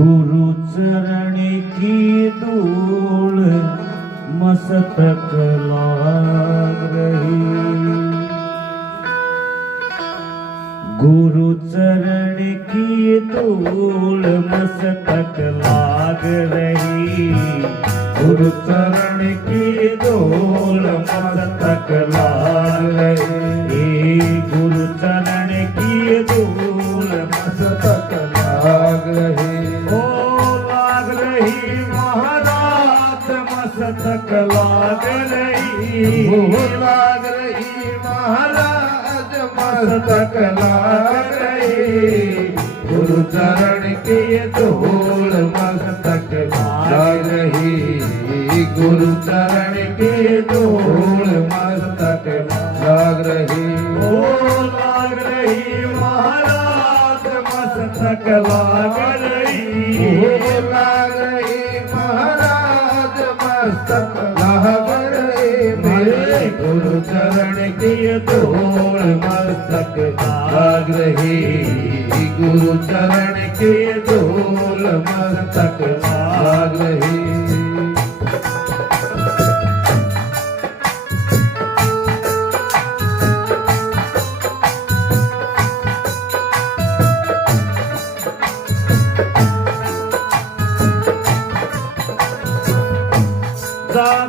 गुरु चरण की धूल मस्तक लाग रही। गुरु चरण की धूल मस्तक लाग रही। गुरु चरण की धूल मस्तक लाग रही। गुरु चरण की धूल मस्तक लाग रही। ओ लाग रही महाराज मस्तक लाग रही। ओ लाग रही महाराज मस्तक लाग रही। गुरु चरण की धूल मस्तक लाग रही। गुरु चरण की धूल मस्तक लाग रही। ओ लाग रही महाराज मस्तक लाग रही। ओ लाग रही महाराज मस्तक लाग रही। मेरे गुरु चरण की धूल मस्तक लाग रही। गुरु चरण की धूल मस्तक लाग रही।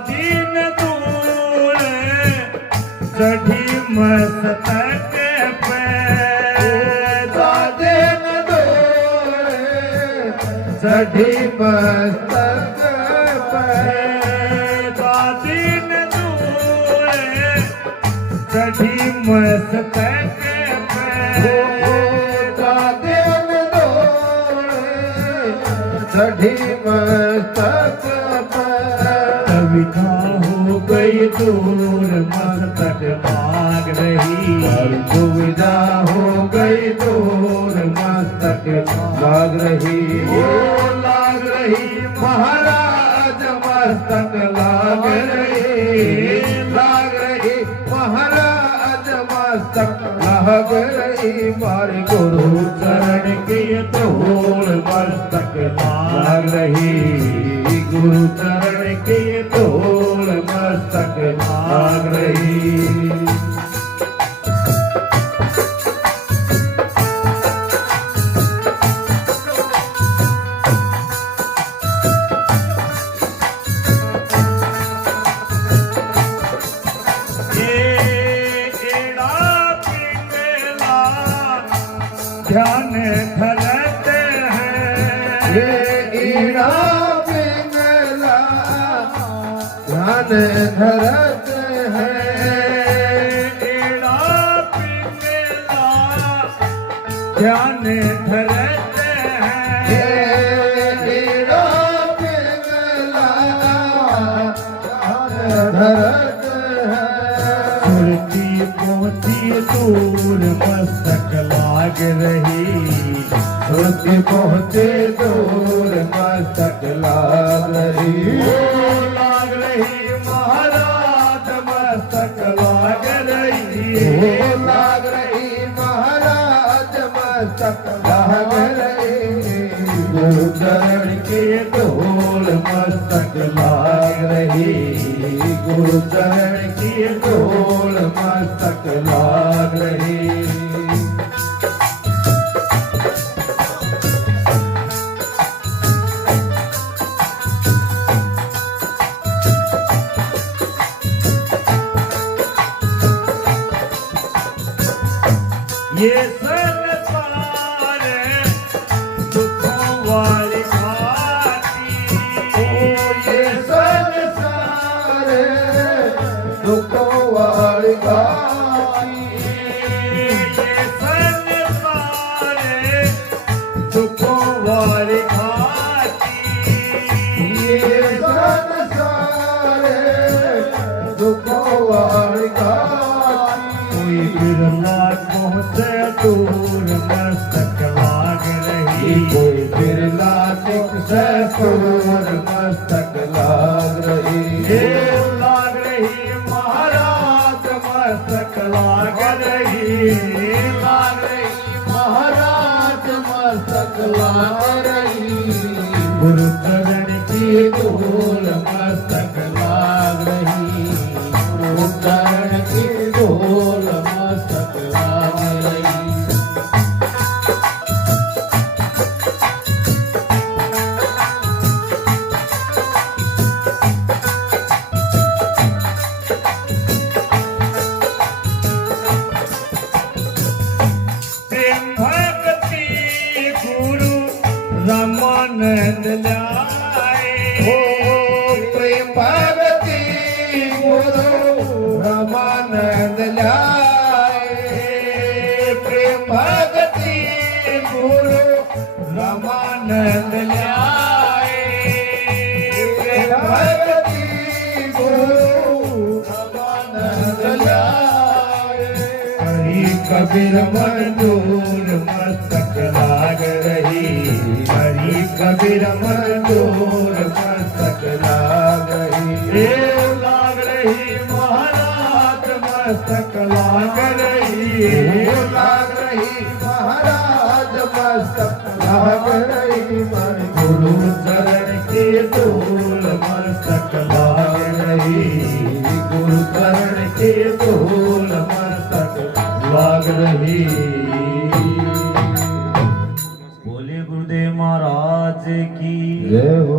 दिन दूर चढ़ी मस्तक पे। दिन दूर चढ़ी मस्तक पे। दिन दूर चढ़ी मस्तक पे। दिन दूर चढ़ी मस्तक कविता हो गई दूर मस्तक लाग रही। दुविधा हो गई दूर मस्तक लाग रही। ओ लाग रही महाराज मस्तक लाग रही। लाग रही महाराज मस्तक लाग रही। मारे गुरु चरण की धूल मस्तक लाग रही। गुरु चरण की धूल मस्तक लाग रही। ध्यान धरते हैं। ये ईड़ा पिंगला ध्यान धरते हैं। ईड़ा पिंगला ध्यान धरते हैं। ये ईड़ा पिंगला ध्यान धरते हैं। सुरती पहुंची दूर मस्तक लाग रही। सुरती पहुंचे दूर मस्तक लाग रही। ओ लाग रही महाराज मस्तक लाग रही। ओ लाग रही महाराज मस्तक लाग रही। गुरु चरण की धूल मस्तक लाग रही। गुरु चरण की धूल मस्तक लाग रही। ये संसार दुखों वाली घाटी। ओ ये संसार दुखों वाली घाटी। ये संसार दुखों वाली घाटी। ये संसार दुखों वाली घाटी। कोई बिरला पहुंचे दूर गुरु चरण की धूल मस्तक लाग रही, गुरु चरण की धूल मस्तक लाग रही। रामानंद लाए हो प्रेम भगति गुरु रामानंद लाए, प्रेम भगति गुरु रामानंद लाए, प्रेम भगति गुरु रामानंद लाए। हरि कबीर मंजूर मस्तक लाग रही, हरि कबीर मंजूर मस्तक लाग रही, लाग रही महाराज मस्तक लाग रही, लाग रही महाराज मस्तक लाग रही। गुरु चरण की धूल मस्तक लाग रही, गुरु चरण की धूल मस्तक लाग रही। बोले गुरुदेव महाराज की जय हो।